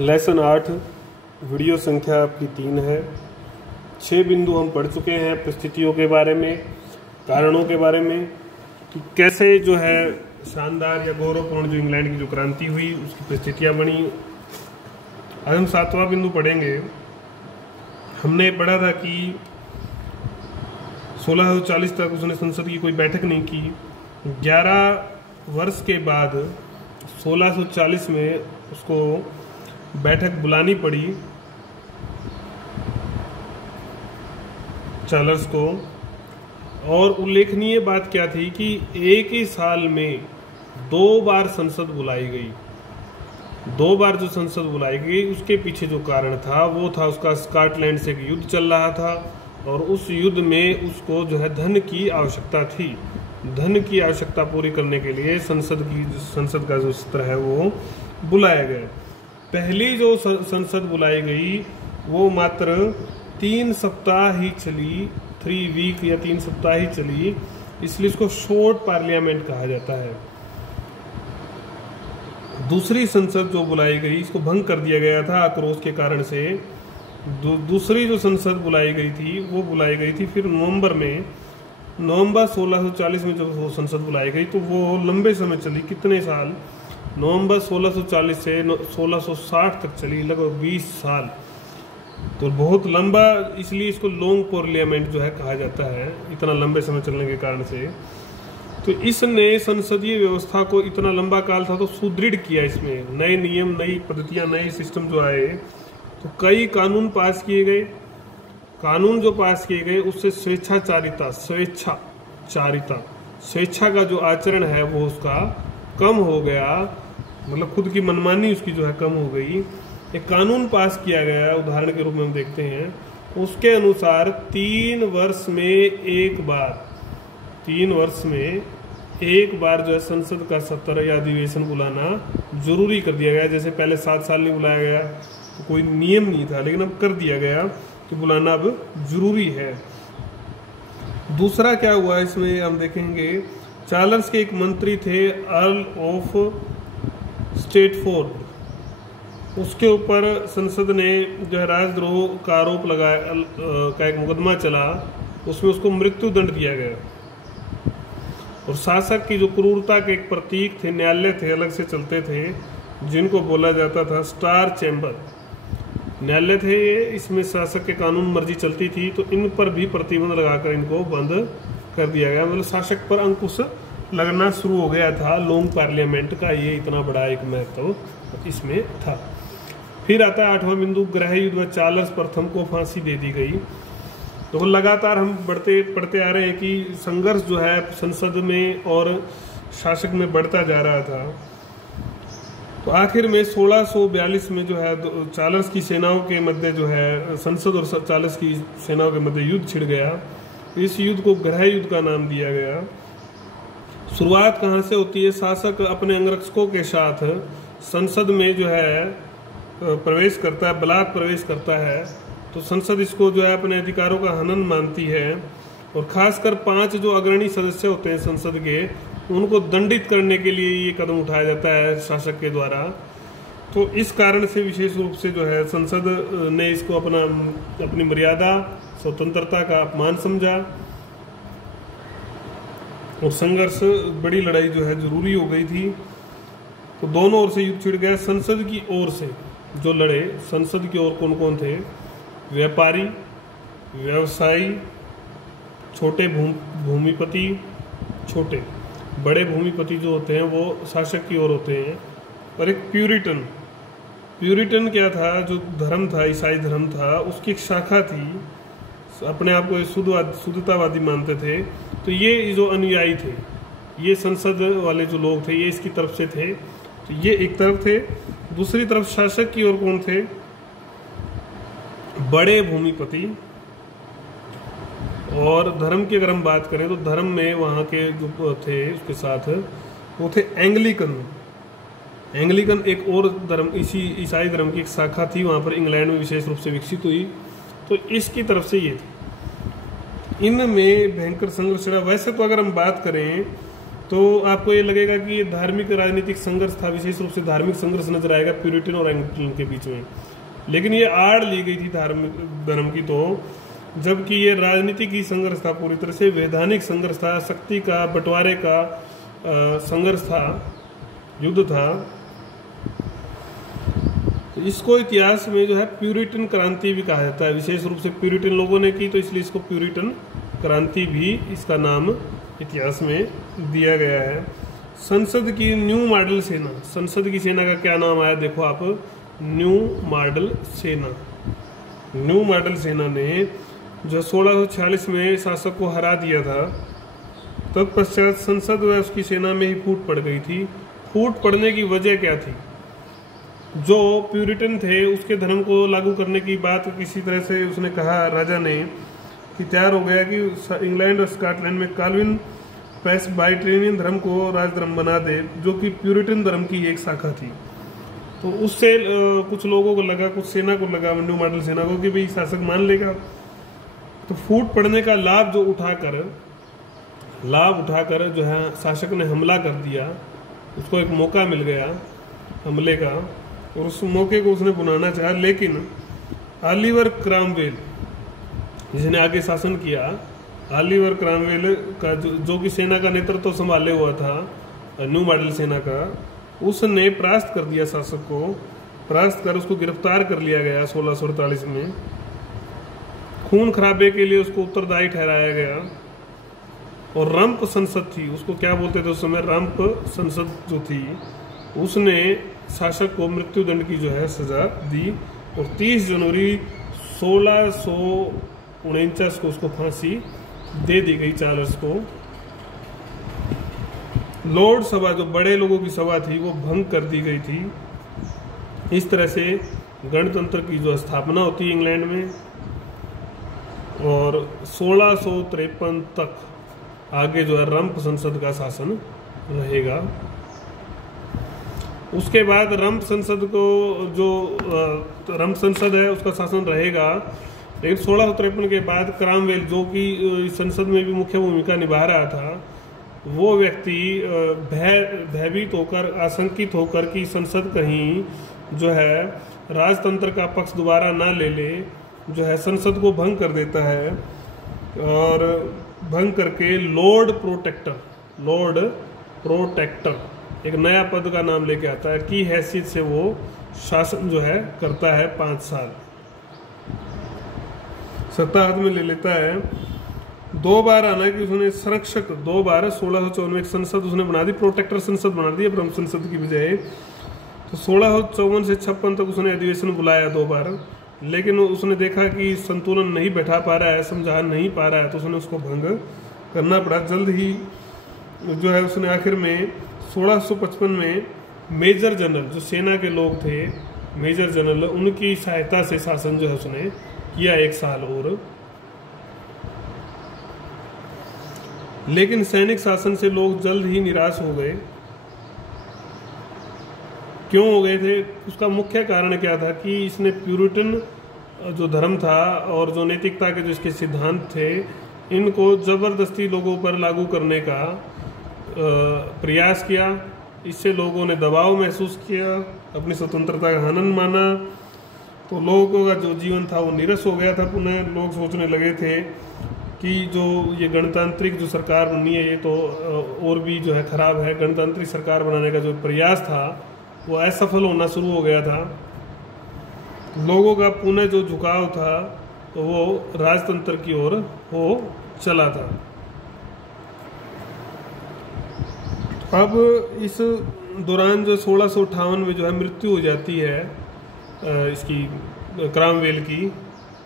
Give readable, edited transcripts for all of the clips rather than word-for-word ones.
Lesson 8 video संख्या आपकी 3 है। 6 बिंदु हम पढ़ चुके हैं परिस्थितियों के बारे में, कारणों के बारे में कि कैसे जो है शानदार या गौरवपूर्ण जो इंग्लैंड की जो क्रांति हुई उसकी परिस्थितियां बनी। आज हम 7वां बिंदु पढ़ेंगे। हमने पढ़ा था कि 1640 तक उसने संसद की कोई बैठक नहीं की। 11 वर्ष के बाद 1640 में उसको बैठक बुलानी पड़ी चार्ल्स को। और उल्लेखनीय बात क्या थी कि एक ही साल में 2 बार संसद बुलाई गई। 2 बार जो संसद बुलाई गई उसके पीछे जो कारण था वो था उसका स्कॉटलैंड से एक युद्ध चल रहा था और उस युद्ध में उसको जो है धन की आवश्यकता थी। धन की आवश्यकता पूरी करने के लिए संसद का जो सत्र है वो बुलाया गया। पहली जो संसद बुलाई गई वो मात्र 3 सप्ताह ही चली, 3 वीक या 3 सप्ताह ही चली, इसलिए इसको शॉर्ट पार्लियामेंट कहा जाता है। दूसरी संसद जो बुलाई गई इसको भंग कर दिया गया था आक्रोश के कारण से। दूसरी जो संसद बुलाई गई थी वो बुलाई गई थी फिर नवंबर 1640 में जब वो संसद बुलाई गई तो वो लंबे समय चली। कितने साल? नवंबर 1640 से 1660 तक चली, लगभग 20 साल। तो बहुत लंबा, इसलिए इसको लॉन्ग पार्लियामेंट जो है कहा जाता है, इतना लंबे समय चलने के कारण से। तो इसने संसदीय व्यवस्था को, इतना लंबा काल था तो सुदृढ़ किया। इसमें नए नियम, नई पद्धतियां, नए सिस्टम जो आए तो कई कानून पास किए गए। कानून जो पास किए गए उससे स्वेच्छा का जो आचरण है वो उसका कम हो गया, मतलब खुद की मनमानी उसकी जो है कम हो गई। एक कानून पास किया गया, उदाहरण के रूप में हम देखते हैं उसके अनुसार 3 वर्ष में एक बार जो है संसद का सत्र या अधिवेशन बुलाना जरूरी कर दिया गया। जैसे पहले 7 साल नहीं बुलाया गया तो कोई नियम नहीं था, लेकिन अब कर दिया गया कि बुलाना अब जरूरी है। दूसरा क्या हुआ इसमें हम देखेंगे, चार्ल्स के एक मंत्री थे अर्ल ऑफ स्टेटफोर्ड, उसके ऊपर संसद ने जो है राजद्रोह का आरोप लगाया का एक मुकदमा चला, उसमें उसको मृत्यु दंड दिया गया। और शासक की जो क्रूरता के एक प्रतीक थे, न्यायालय थे, अलग से चलते थे जिनको बोला जाता था स्टार चैम्बर न्यायालय थे ये। इसमें शासक के कानून मर्जी चलती थी तो इन पर भी प्रतिबंध लगाकर इनको बंद कर दिया गया। मतलब शासक पर अंकुश लगना शुरू हो गया था। लॉन्ग पार्लियामेंट का ये इतना बड़ा एक महत्व इसमें था। फिर आता है 8वां बिंदु, गृह युद्ध में चार्ल्स प्रथम को फांसी दे दी गई। तो लगातार हम पढ़ते आ रहे हैं कि संघर्ष जो है संसद में और शासक में बढ़ता जा रहा था। तो आखिर में 1642 में जो है चार्ल्स की सेनाओं के मध्य जो है संसद और चार्ल्स की सेनाओं के मध्य युद्ध छिड़ गया। इस युद्ध को गृह युद्ध का नाम दिया गया। शुरुआत कहाँ से होती है? शासक अपने अंगरक्षकों के साथ संसद में जो है प्रवेश करता है, बलात् प्रवेश करता है। तो संसद इसको जो है अपने अधिकारों का हनन मानती है और खासकर 5 जो अग्रणी सदस्य होते हैं संसद के, उनको दंडित करने के लिए ये कदम उठाया जाता है शासक के द्वारा। तो इस कारण से विशेष रूप से जो है संसद ने इसको अपनी मर्यादा, स्वतंत्रता का अपमान समझा और संघर्ष, बड़ी लड़ाई जो है जरूरी हो गई थी। तो दोनों ओर से युद्ध छिड़ गया। संसद की ओर से जो लड़े, संसद की ओर कौन कौन थे? व्यापारी, व्यवसायी, छोटे भूमिपति, छोटे बड़े भूमिपति जो होते हैं वो शासक की ओर होते हैं। और एक प्यूरिटन क्या था? जो धर्म था, ईसाई धर्म था, उसकी एक शाखा थी, अपने आप को शुद्धतावादी मानते थे। तो ये जो अनुयायी थे, ये संसद वाले जो लोग थे ये इसकी तरफ से थे। तो ये एक तरफ थे। दूसरी तरफ शासक की ओर कौन थे? बड़े भूमिपति। और धर्म की अगर हम बात करें तो धर्म में वहाँ के जो थे उसके साथ वो थे एंग्लिकन एक और धर्म, इसी ईसाई धर्म की एक शाखा थी वहाँ पर, इंग्लैंड में विशेष रूप से विकसित हुई। तो इसकी तरफ से ये थे। इनमें भयंकर संघर्ष रहा। वैसे तो अगर हम बात करें तो आपको ये लगेगा कि ये धार्मिक राजनीतिक संघर्ष था, विशेष रूप से धार्मिक संघर्ष नजर आएगा प्यूरिटन और एंग्लिकन के बीच में। लेकिन ये आड़ ली गई थी धार्मिक धर्म की, तो जबकि ये राजनीतिक ही संघर्ष था, पूरी तरह से वैधानिक संघर्ष था, शक्ति का बंटवारे का संघर्ष था, युद्ध था। इसको इतिहास में जो है प्यूरिटन क्रांति भी कहा जाता है, विशेष रूप से प्यूरिटन लोगों ने की, तो इसलिए इसको प्यूरिटन क्रांति भी इसका नाम इतिहास में दिया गया है। संसद की न्यू मॉडल सेना, संसद की सेना का क्या नाम आया देखो आप, न्यू मॉडल सेना। न्यू मॉडल सेना ने जो 1646 में शासक को हरा दिया था, तत्पश्चात संसद व उसकी सेना में ही फूट पड़ गई थी। फूट पड़ने की वजह क्या थी? जो प्यूरिटन थे उसके धर्म को लागू करने की बात किसी तरह से उसने कहा, राजा ने, कि तैयार हो गया कि इंग्लैंड और स्कॉटलैंड में काल्विन प्रेस्बाइटेरियन धर्म को राजधर्म बना दे, जो कि प्यूरिटन धर्म की एक शाखा थी। तो उससे कुछ लोगों को लगा, कुछ सेना को लगा, न्यू मॉडल सेना को, कि भाई शासक मान लेगा। तो फूट पड़ने का लाभ उठाकर जो है शासक ने हमला कर दिया, उसको एक मौका मिल गया हमले का, और उस मौके को उसने बुलाना चाहा। लेकिन ऑलिवर क्रॉमवेल जिसने आगे शासन किया, ऑलिवर क्रॉमवेल का जो कि सेना का नेतृत्व संभाले हुआ था न्यू मॉडल सेना का, उसने परास्त कर दिया शासक को, परास्त कर उसको गिरफ्तार कर लिया गया 1648 में। खून खराबे के लिए उसको उत्तरदायी ठहराया गया। और रंप संसद थी, उसको क्या बोलते थे उस समय, रंप संसद जो थी, उसने शासक को मृत्युदंड की जो है सजा दी। और 30 जनवरी 1649 को उसको फांसी दे दी गई चार्ल्स को। लॉर्ड सभा, जो बड़े लोगों की सभा थी, वो भंग कर दी गई थी। इस तरह से गणतंत्र की जो स्थापना होती है इंग्लैंड में, और 1653 तक आगे जो है रंप संसद का शासन रहेगा। उसके बाद रंप संसद को जो रंप संसद है उसका शासन रहेगा। लेकिन 1653 के बाद क्रॉमवेल, जो कि संसद में भी मुख्य भूमिका निभा रहा था, वो व्यक्ति भयभीत होकर, आशंकित होकर कि संसद कहीं जो है राजतंत्र का पक्ष दोबारा ना ले ले, जो है संसद को भंग कर देता है। और भंग करके लॉर्ड प्रोटेक्टर एक नया पद का नाम लेके आता है, की हैसियत से वो शासन जो है करता है 5 साल, सत्ता हाथ में ले लेता है। 2 बार आना कि उसने संरक्षक, 2 बार 1654 में एक संसद उसने बना दी, प्रोटेक्टर संसद बना दी ब्रह्म संसद की बजाय। तो 1654 से 56 तक उसने अधिवेशन बुलाया 2 बार, लेकिन उसने देखा कि संतुलन नहीं बैठा पा रहा है, समझा नहीं पा रहा है, तो उसने उसको भंग करना पड़ा। जल्द ही जो है उसने आखिर में 1655 में मेजर जनरल, जो सेना के लोग थे मेजर जनरल, उनकी सहायता से शासन जो है उसने किया 1 साल और। लेकिन सैनिक शासन से लोग जल्द ही निराश हो गए। क्यों हो गए थे? उसका मुख्य कारण क्या था कि इसने प्यूरिटन जो धर्म था और जो नैतिकता के जो इसके सिद्धांत थे, इनको जबरदस्ती लोगों पर लागू करने का प्रयास किया। इससे लोगों ने दबाव महसूस किया, अपनी स्वतंत्रता का हनन माना। तो लोगों का जो जीवन था वो नीरस हो गया था। पुनः लोग सोचने लगे थे कि जो ये गणतांत्रिक जो सरकार बनी है, ये तो और भी जो है खराब है। गणतांत्रिक सरकार बनाने का जो प्रयास था वो असफल होना शुरू हो गया था। लोगों का पुनः जो झुकाव था तो वो राजतंत्र की ओर हो चला था। अब इस दौरान जो 1658 में जो है मृत्यु हो जाती है इसकी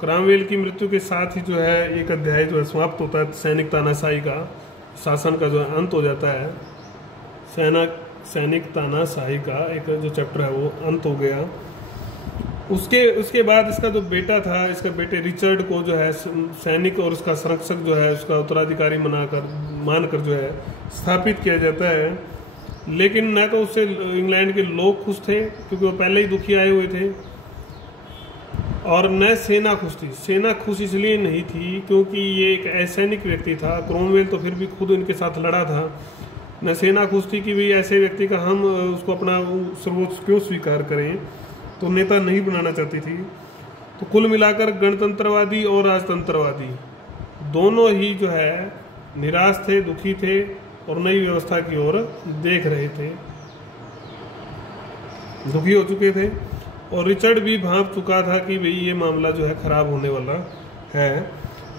क्रॉमवेल की मृत्यु के साथ ही जो है एक अध्याय जो है समाप्त होता है। सैनिक तानाशाही का शासन का जो है अंत हो जाता है। सैनिक तानाशाही का एक जो चैप्टर है वो अंत हो गया। उसके बाद इसका जो बेटा था, इसका बेटे रिचर्ड को जो है सैनिक और उसका संरक्षक जो है उसका उत्तराधिकारी मानकर जो है स्थापित किया जाता है। लेकिन न तो उससे इंग्लैंड के लोग खुश थे, क्योंकि वो पहले ही दुखी आए हुए थे, और न सेना खुश थी। सेना खुश इसलिए नहीं थी क्योंकि ये एक असैनिक व्यक्ति था। क्रॉमवेल तो फिर भी खुद इनके साथ लड़ा था, न सेना खुश थी कि भाई ऐसे व्यक्ति का हम उसको अपना सर्वोच्च क्यों स्वीकार करें, तो नेता नहीं बनाना चाहती थी। तो कुल मिलाकर गणतंत्रवादी और राजतंत्रवादी दोनों ही जो है निराश थे, दुखी थे और नई व्यवस्था की ओर देख रहे थे, दुखी हो चुके थे। और रिचर्ड भी भांप चुका था कि भाई ये मामला जो है खराब होने वाला है।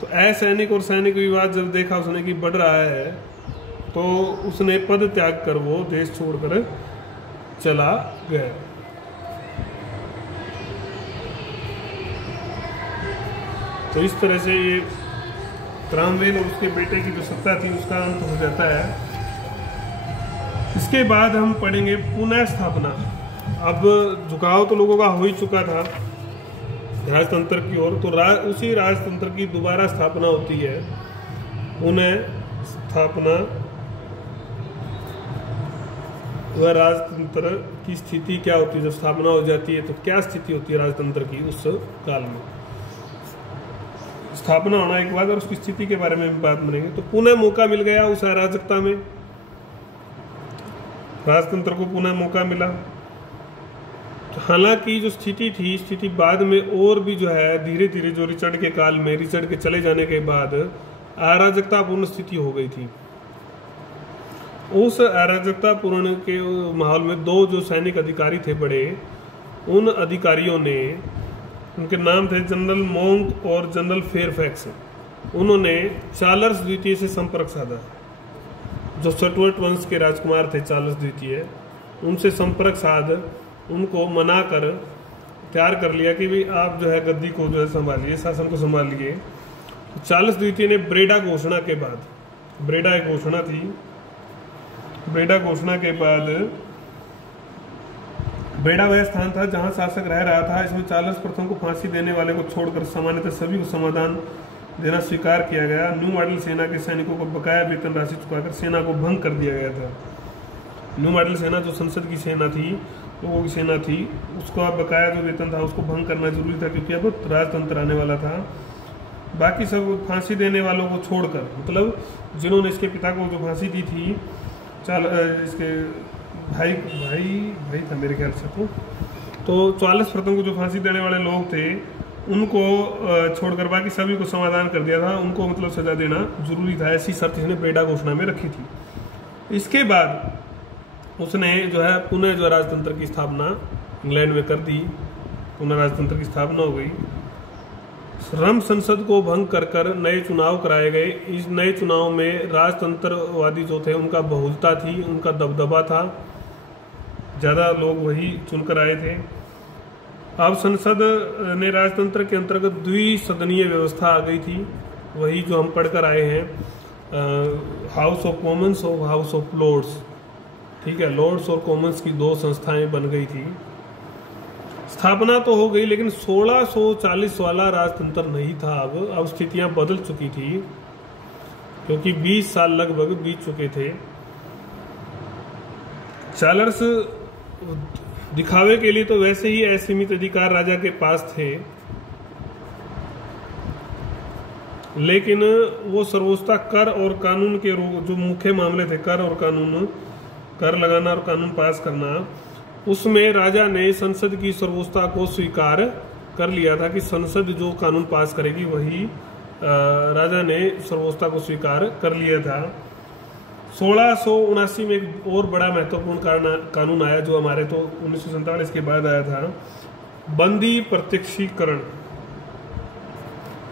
तो असैनिक और सैनिक विवाद जब देखा उसने कि बढ़ रहा है, तो उसने पद त्याग कर वो देश छोड़कर चला गया। तो इस तरह से ये क्रामवेल और उसके बेटे की जो सत्ता थी उसका अंत हो जाता है। इसके बाद हम पढ़ेंगे पुनः स्थापना। अब झुकाव तो लोगों का हो ही चुका था राजतंत्र की ओर, तो उसी राजतंत्र की दोबारा स्थापना होती है। पुनः स्थापना वह राजतंत्र की स्थिति क्या होती है, जब स्थापना हो जाती है तो क्या स्थिति होती है राजतंत्र की उस काल में, स्थापना होने के बाद और उसकी स्थिति के बारे में बात करेंगे। तो पुनः मौका मिल गया उस अराजकता में, राजतंत्र को पुनः मौका मिला। तो हालांकि जो स्थिति बाद में और भी जो है धीरे धीरे जो रिचर्ड के काल में, रिचर्ड के चले जाने के बाद अराजकतापूर्ण स्थिति हो गई थी। उस अराजकतापूर्ण के माहौल में दो जो सैनिक अधिकारी थे बड़े, उन अधिकारियों ने, उनके नाम थे जनरल मोंक और जनरल फेयरफैक्स, उन्होंने चार्ल्स द्वितीय से संपर्क साधा। जो स्टुअर्ट वंश के राजकुमार थे चार्ल्स द्वितीय, उनसे संपर्क साध उनको मना कर तैयार कर लिया कि भाई आप जो है गद्दी को जो है संभालिए, शासन को संभालिए। चार्ल्स द्वितीय ने ब्रेडा घोषणा के बाद, ब्रेडा एक घोषणा थी, ब्रेडा घोषणा के बाद, ब्रेडा वह स्थान था जहां शासक रह रहा था। इसमें चार्ल्स प्रथम को फांसी देने वाले को छोड़कर सामान्यतः सभी को समाधान देना स्वीकार किया गया। न्यू मॉडल सेना के सैनिकों को बकाया वेतन राशि चुकाकर सेना को भंग कर दिया गया था। न्यू मॉडल सेना जो संसद की सेना थी, लोगों की सेना थी, उसको अब बकाया जो वेतन था उसको भंग करना जरूरी था, क्योंकि अब राजतंत्र आने वाला था। बाकी सब फांसी देने वालों को छोड़कर, मतलब जिन्होंने इसके पिता को जो फांसी दी थी, इसके भाई था मेरे ख्याल से, तो चार्ल्स प्रथम को जो फांसी देने वाले लोग थे उनको छोड़कर बाकी सभी को समाधान कर दिया था। उनको मतलब सजा देना जरूरी था, ऐसी शर्त इसने ब्रेडा घोषणा में रखी थी। इसके बाद उसने जो है पुनः जो राजतंत्र की स्थापना इंग्लैंड में कर दी, पुनः राजतंत्र की स्थापना हो गई। श्रम संसद को भंग कर नए चुनाव कराए गए। इस नए चुनाव में राजतंत्रवादी जो थे उनका बहुलता थी, उनका दबदबा था, ज़्यादा लोग वही चुनकर आए थे। अब संसद ने राजतंत्र के अंतर्गत द्विसदनीय व्यवस्था आ गई थी, वही जो हम पढ़कर आए हैं, हाउस ऑफ कॉमन्स और हाउस ऑफ लॉर्ड्स। ठीक है, लॉर्ड्स और कॉमन्स की दो संस्थाएं बन गई थी। स्थापना तो हो गई, लेकिन 1640 वाला राजतंत्र नहीं था। अब स्थितियां बदल चुकी थी, क्योंकि 20 साल लगभग बीत चुके थे। चार्ल्स दिखावे के लिए तो वैसे ही असीमित अधिकार राजा के पास थे, लेकिन वो सर्वोच्चता कर और कानून के जो मुख्य मामले थे, कर और कानून, कर लगाना और कानून पास करना, उसमें राजा ने संसद की सर्वोच्चता को स्वीकार कर लिया था कि संसद जो कानून पास करेगी वही राजा ने सर्वोच्चता को स्वीकार कर लिया था। 1679 में एक और बड़ा महत्वपूर्ण कानून आया जो हमारे तो 1947 के बाद आया था, बंदी प्रत्यक्षीकरण।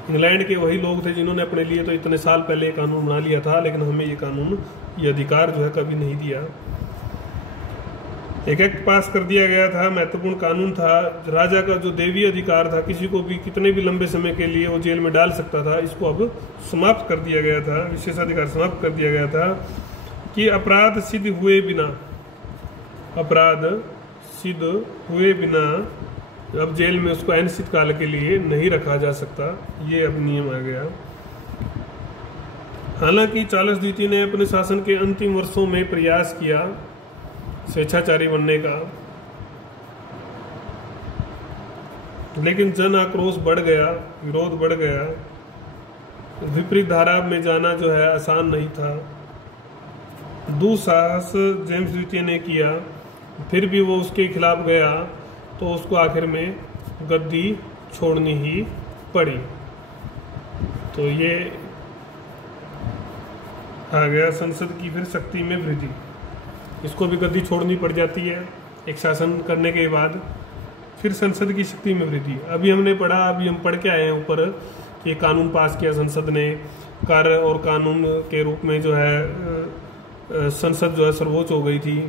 इंग्लैंड के वही लोग थे जिन्होंने अपने लिए तो इतने साल पहले ये कानून बना लिया था, लेकिन हमें ये कानून, ये अधिकार जो है कभी नहीं दिया। एक एक्ट पास कर दिया गया था, महत्वपूर्ण कानून था। राजा का जो दैवीय अधिकार था, किसी को भी कितने भी लंबे समय के लिए वो जेल में डाल सकता था, इसको अब समाप्त कर दिया गया था, विशेषाधिकार समाप्त कर दिया गया था कि अपराध सिद्ध हुए बिना अब जेल में उसको अनिश्चित काल के लिए नहीं रखा जा सकता, ये अब नियम आ गया। हालांकि चार्ल्स द्वितीय ने अपने शासन के अंतिम वर्षों में प्रयास किया स्वेच्छाचारी बनने का, लेकिन जन आक्रोश बढ़ गया, विरोध बढ़ गया। विपरीत धारा में जाना जो है आसान नहीं था। दुस्साहस जेम्स द्वितीय ने किया, फिर भी वो उसके खिलाफ गया, तो उसको आखिर में गद्दी छोड़नी ही पड़ी। तो ये आ गया संसद की फिर शक्ति में वृद्धि। इसको भी गद्दी छोड़नी पड़ जाती है एक शासन करने के बाद, फिर संसद की शक्ति में वृद्धि। अभी हमने पढ़ा, अभी हम पढ़ के आए हैं ऊपर कि कानून पास किया संसद ने, कार्य और कानून के रूप में जो है संसद जो है सर्वोच्च हो गई थी।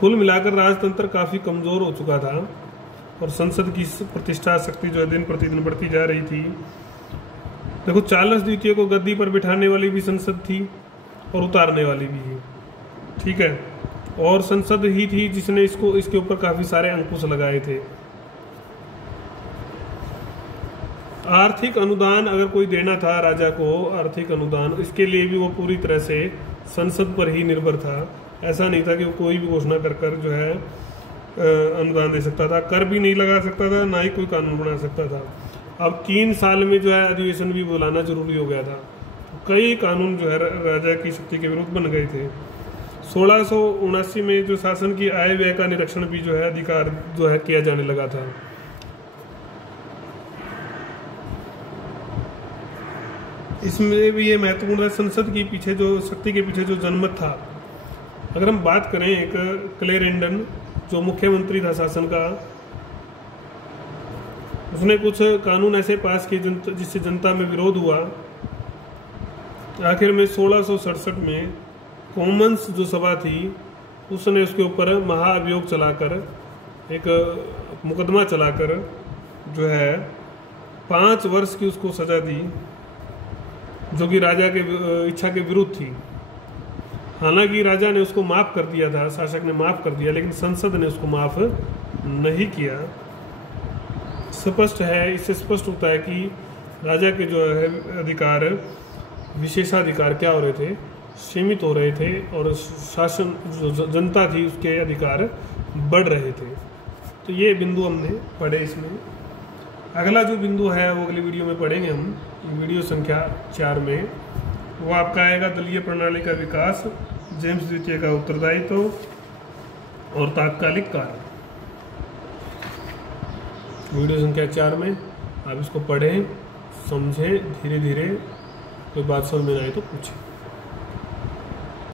कुल मिलाकर राजतंत्र काफी कमजोर हो चुका था और संसद की प्रतिष्ठा शक्ति जो है दिन प्रतिदिन बढ़ती जा रही थी। देखो, चार्ल्स द्वितीय को गद्दी पर बिठाने वाली भी संसद थी और उतारने वाली भी है, ठीक है। और संसद ही थी जिसने इसके ऊपर काफी सारे अंकुश लगाए थे। आर्थिक अनुदान अगर कोई देना था राजा को, आर्थिक अनुदान, इसके लिए भी वो पूरी तरह से संसद पर ही निर्भर था। ऐसा नहीं था कि वो कोई भी घोषणा कर जो है अनुदान दे सकता था, कर भी नहीं लगा सकता था, ना ही कोई कानून बना सकता था। अब 3 साल में जो है अधिवेशन भी बुलाना जरूरी हो गया था। कई कानून जो है राजा की शक्ति के विरुद्ध बन गए थे। 1679 में जो शासन की आय व्यय का निरीक्षण भी जो है अधिकार जो है किया जाने लगा था। इसमें भी ये महत्वपूर्ण है संसद के पीछे जो शक्ति के पीछे जो जनमत था। अगर हम बात करें, एक क्लेरेंडन जो मुख्यमंत्री था शासन का, उसने कुछ कानून ऐसे पास किए जिससे जनता में विरोध हुआ। आखिर में 1667 में कॉमन्स जो सभा थी उसने उसके ऊपर महाअभियोग चलाकर, एक मुकदमा चलाकर जो है 5 वर्ष की उसको सजा दी, जो कि राजा के इच्छा के विरुद्ध थी। हालांकि राजा ने उसको माफ कर दिया था, शासक ने माफ कर दिया, लेकिन संसद ने उसको माफ नहीं किया। स्पष्ट है, इससे स्पष्ट होता है कि राजा के जो है अधिकार, विशेषाधिकार क्या हो रहे थे, सीमित हो रहे थे, और शासन जो जनता थी उसके अधिकार बढ़ रहे थे। तो ये बिंदु हमने पढ़े इसमें। अगला जो बिंदु है वो अगली वीडियो में पढ़ेंगे हम, वीडियो संख्या 4 में। वो आपका आएगा दलीय प्रणाली का विकास, जेम्स द्वितीय का उत्तरदायित्व और तात्कालिक कार्य। वीडियो संख्या 4 में आप इसको पढ़ें, समझें, धीरे धीरे कोई बात समझ में आए तो पूछें।